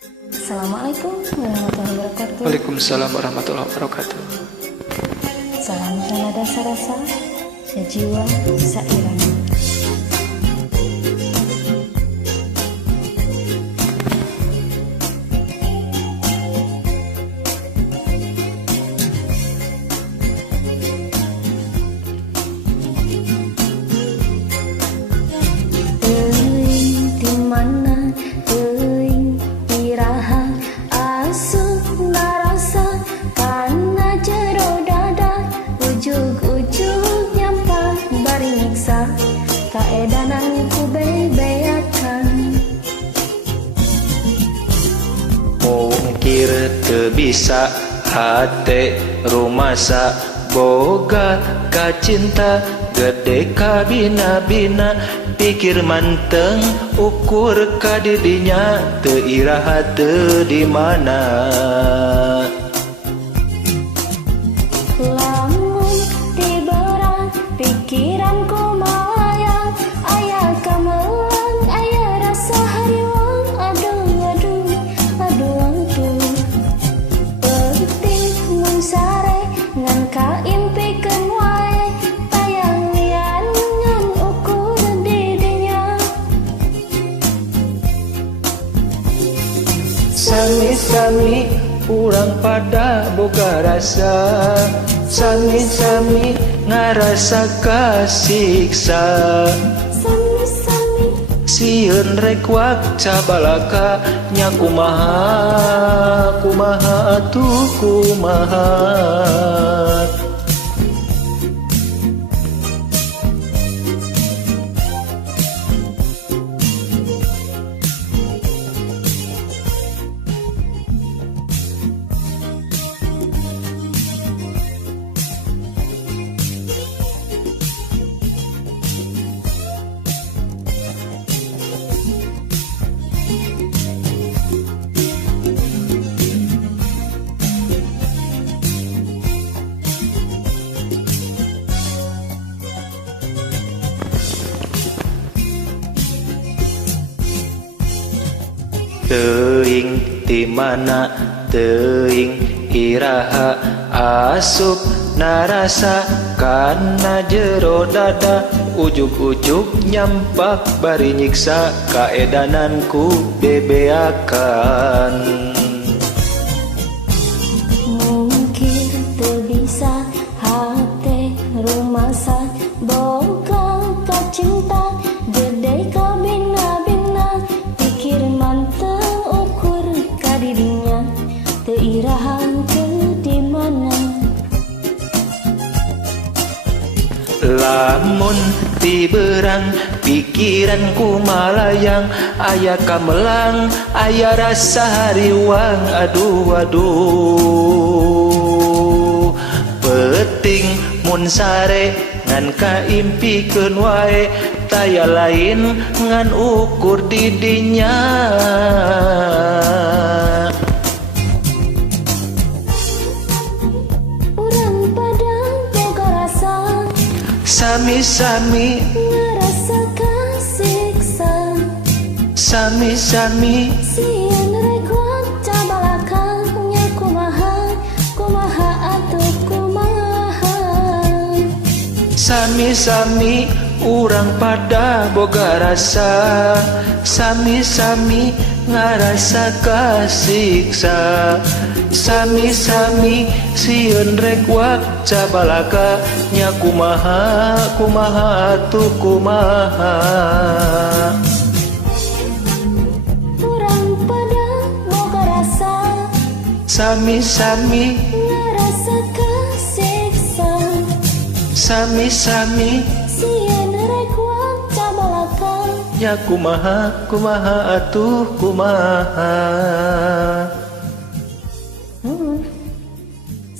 Assalamualaikum warahmatullahi wabarakatuh. Waalaikumsalam warahmatullahi wabarakatuh. Salam sanada sarasa, sejiwa sairama. Teuing di mana teuing iraha asup narasa kana jero dada ujug-ujug nyampah bari nyiksa kaedanan ku bebeakan. Mungkir teu bisa hate rumasa boga kacinta gede ka bina-bina pikir manteng ukur ka didinya teu iraha teu di mana. Lamun tiberang pikiranku melayang aya kamelang aya rasa hariwang aduh penting mun sare ngan kaimpikeun wae tayang lian ngan ukur didinya. Sami-sami urang pada boga rasa, sami-sami ngarasa kasiksa. Sami-sami Sieun rek wakca balaka nya kumaha atuh kumaha. Teuing di mana teuing iraha asup narasa kana jero dada ujug-ujug nyampak bari nyiksa kaedananku bebeakan. mungkin teu bisa hate rumasa boga kacinta gede ka bina-bina pikir manteng ukur ka didinya teu irahan teu di mana. Lamun tiberang pikiranku malayang aya kamelang aya rasa hariwang aduh penting mun sare ngan kaimpikeun wae taya lain ngan ukur didinya. Urang pada boga rasa Sami-sami ngarasa kasiksa. sami-sami Sieun rek waca balakang nya kumaha atuh kumaha. sami-sami urang pada boga rasa, sami-sami ngarasa kasiksa. Sami-sami sieun rek wakca balaka nya kumaha atuh kumaha. Urang pada boga rasa Sami-sami ngarasa kasiksa. sami-sami Sieun rek waca balakang nya kumaha atuh kumaha.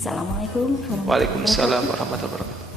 Assalamualaikum warahmatullahi wabarakatuh. Waalaikumsalam warahmatullahi wabarakatuh.